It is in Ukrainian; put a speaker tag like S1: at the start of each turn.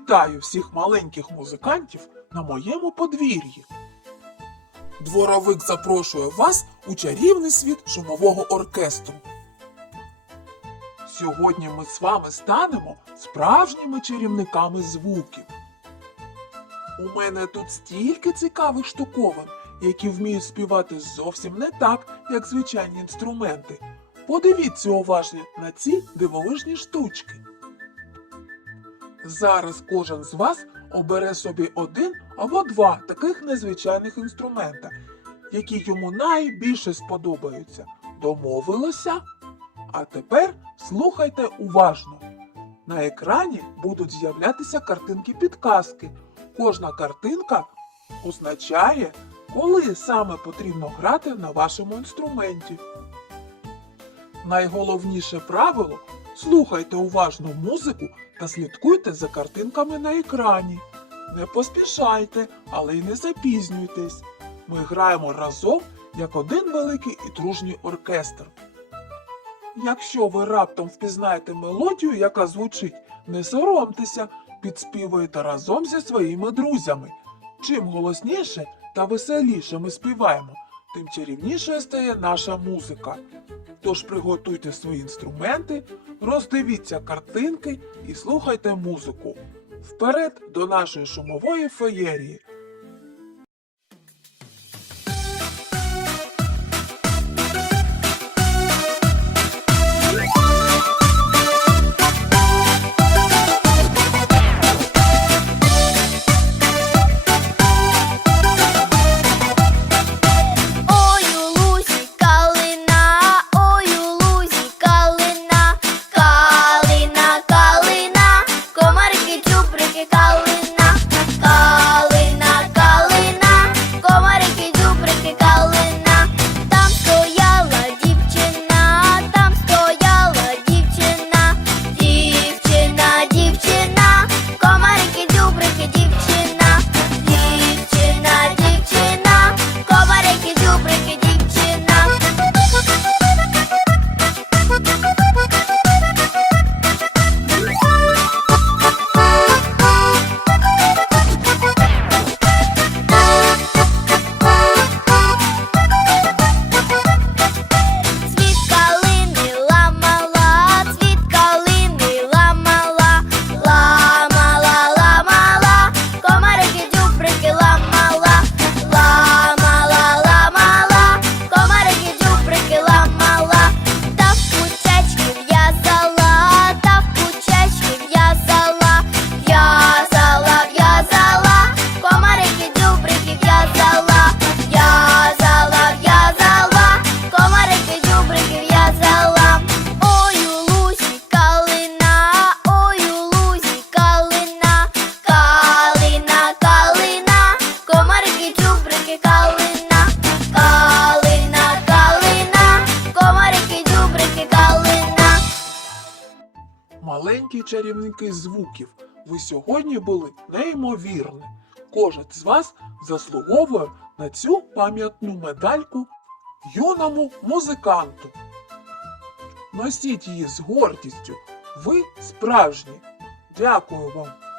S1: Вітаю всіх маленьких музикантів на моєму подвір'ї. Дворовик запрошує вас у чарівний світ шумового оркестру. Сьогодні ми з вами станемо справжніми чарівниками звуків. У мене тут стільки цікавих штуковин, які вміють співати зовсім не так, як звичайні інструменти. Подивіться уважно на ці дивовижні штучки. Зараз кожен з вас обере собі один або два таких незвичайних інструмента, які йому найбільше сподобаються. Домовилося? А тепер слухайте уважно. На екрані будуть з'являтися картинки підказки. Кожна картинка означає, коли саме потрібно грати на вашому інструменті. Найголовніше правило слухайте уважно музику та слідкуйте за картинками на екрані. Не поспішайте, але й не запізнюйтесь. Ми граємо разом як один великий і дружній оркестр. Якщо ви раптом впізнаєте мелодію, яка звучить, не соромтеся, підспівуйте разом зі своїми друзями. Чим голосніше та веселіше ми співаємо, тим чарівнішою стає наша музика. Тож приготуйте свої інструменти, роздивіться картинки і слухайте музику. Вперед до нашої шумової феєрії.
S2: falling
S1: Маленькі чарівники звуків, ви сьогодні були неймовірні. Кожен з вас заслуговує на цю пам'ятну медальку юному музиканту. Носіть її з гордістю. Ви справжні. Дякую вам.